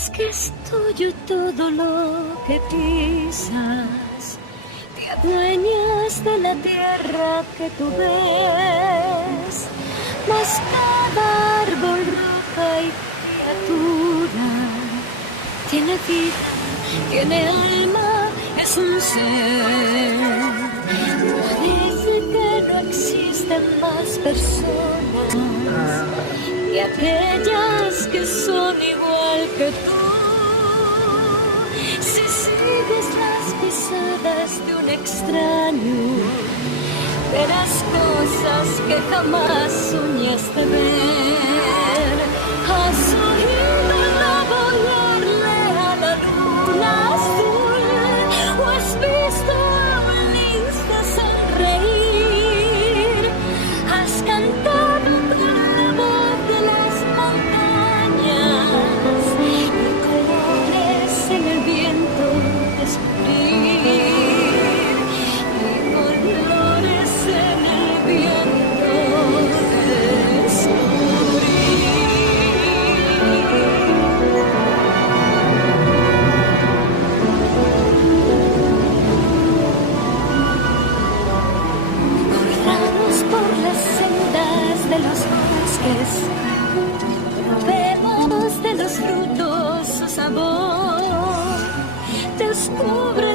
Es que es tuyo todo lo que pisas, te adueñas de la tierra que tú ves, mas cada árbol, roca y criatura tiene vida, tiene alma, es un ser. Parece que no existen más personas que aquellas que son igual que tú. Si sigues las pisadas de un extraño, verás cosas que jamás soñaste ver. Has oído la volarle a la luna azul, o has visto a un lince sonreír. Has cantado la voz de las montañas y colores en el viento descubrir, y colores en el viento descubrir. Corramos por las sendas de los bosques, probemos de los frutos su sabor, descubro